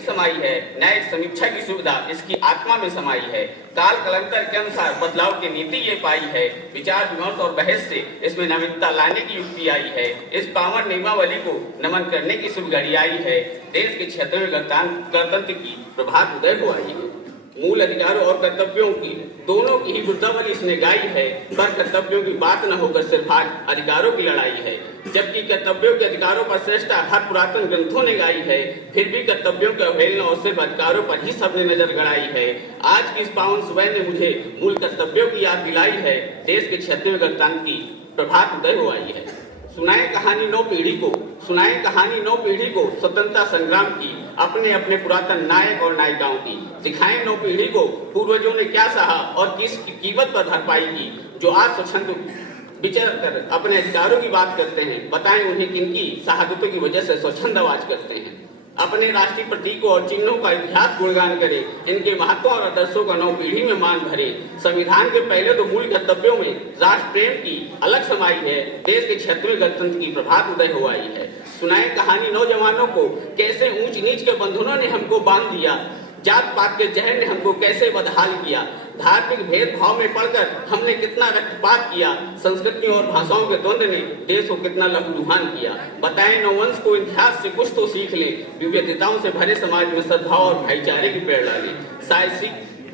समाई है, न्यायिक समीक्षा की सुविधा इसकी आत्मा में समाई है। काल कलंतर के अनुसार बदलाव की नीति ये पाई है। विचार विमर्श और बहस से इसमें नवीनता लाने की युक्ति आई है। इस पावन नियमावली को नमन करने की शुभ घड़ी आई है। देश के क्षेत्र में गणतंत्र की प्रभात उदय हो आई है। मूल अधिकारों और कर्तव्यों की दोनों की ही वृद्धावली इसने गाई है, पर कर्तव्यों की बात न होकर सिर्फ आज अधिकारों की लड़ाई है। जबकि कर्तव्यों के अधिकारों पर श्रेष्ठता हर पुरातन ग्रंथों ने गाई है, फिर भी कर्तव्यों के अवहेलना और सिर्फ अधिकारों पर ही सबने नजर गड़ाई है। आज की इस पावन सुबह ने मुझे मूल कर्तव्यों की याद दिलाई है। देश के क्षेत्र में गणतंत्र की प्रभात उदय हो आई है। सुनाए कहानी नौ पीढ़ी को स्वतंत्रता संग्राम की, अपने अपने पुरातन नायक और नायिकाओं की। दिखाएं नौ पीढ़ी को पूर्वजों ने क्या सहा और किस कीमत पर भरपाई की। जो आज स्वच्छंद विचर कर अपने अधिकारों की बात करते हैं, बताएं उन्हें किनकी शहादतों की वजह से स्वच्छंद आवाज करते हैं। अपने राष्ट्रीय प्रतीकों और चिन्हों का इतिहास गुणगान करें, इनके महत्व और आदर्शों का नौ पीढ़ी में मान भरे। संविधान के पहले तो मूल कर्तव्यों में राष्ट्र प्रेम की अलग समाई है। देश के क्षेत्र में गणतंत्र की प्रभात उदय हो आई है। सुनाए कहानी नौजवानों को, कैसे ऊंच नीच के बंधनों ने हमको बांध दिया, जात पात के जहर ने हमको कैसे बदहाल किया। धार्मिक भेदभाव में पड़कर हमने कितना रक्तपात किया। संस्कृतियों और भाषाओं के द्वंद्व ने देश को कितना लहूलुहान किया। बताएं नववंश को इतिहास से कुछ तो सीख ले, विविधताओं से भरे समाज में सद्भाव और भाईचारे की प्रेरणा ले। साहसिक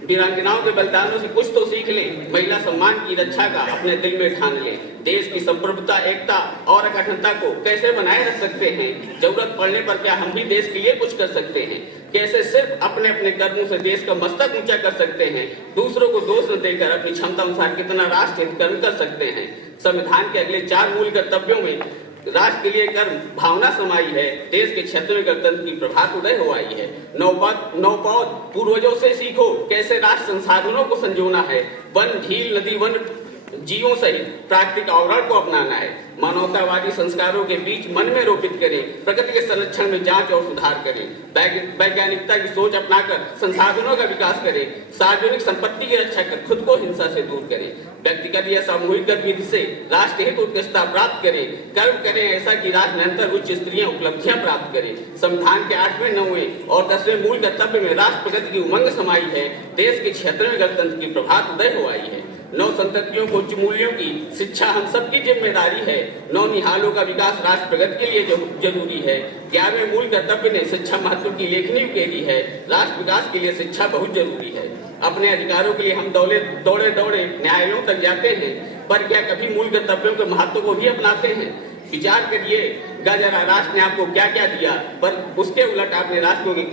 वीरांगनाओं के बलिदानों से कुछ तो सीख ले, महिला सम्मान की रक्षा का अपने दिल में ठान ले। देश की संप्रभुता, एकता और अखंडता को कैसे बनाए रख सकते हैं। जरूरत पड़ने पर क्या हम भी देश के लिए कुछ कर सकते हैं। कैसे सिर्फ अपने अपने कर्मों से देश का मस्तक ऊंचा कर सकते हैं। दूसरों को दोष न देकर अपनी क्षमता अनुसार कितना राष्ट्र हित कर्म कर सकते हैं। संविधान के अगले 4 मूल कर्तव्यों में राष्ट्र के लिए कर्म भावना समाई है। देश के क्षेत्र में गणतंत्र की प्रभात उदय हो आई है। नौपौध पूर्वजों से सीखो, कैसे राष्ट्र संसाधनों को संजोना है। वन, झील, नदी, वन जीवों सहित प्राकृतिक आवरण को अपनाना है। मानवतावादी संस्कारों के बीच मन में रोपित करें। प्रकृति के संरक्षण में जांच और सुधार करें। वैज्ञानिकता की सोच अपनाकर संसाधनों का विकास करें। सार्वजनिक संपत्ति की रक्षा कर खुद को हिंसा से दूर करें। व्यक्तिगत या सामूहिक गतिविधि से राष्ट्र हित उत्कृष्टता प्राप्त करें। कर्म करें ऐसा कि राष्ट्र निरंतर उच्च स्तरीय उपलब्धियां प्राप्त करें। संविधान के 8वें, 9वें और 10वें मूल कर्तव्य में राष्ट्र प्रगति की उमंग समाई है। देश के क्षेत्र में गणतंत्र की प्रभात उदय हो आई है। नव संततियों को उच्च मूल्यों की शिक्षा हम सबकी जिम्मेदारी है। नौनिहालों का विकास राष्ट्र प्रगति के लिए जरूरी है। 11वें मूल कर्तव्य ने शिक्षा महत्व की लेखनी उकेरी है। राष्ट्र विकास के लिए शिक्षा बहुत जरूरी है। अपने अधिकारों के लिए हम दौड़े न्यायालयों तक जाते हैं, पर क्या कभी मूल कर्तव्यों के महत्व को भी अपनाते हैं। विचार करिए जरा, राष्ट्र ने आपको क्या क्या दिया, पर उसके उलट आपने राष्ट्र को क्या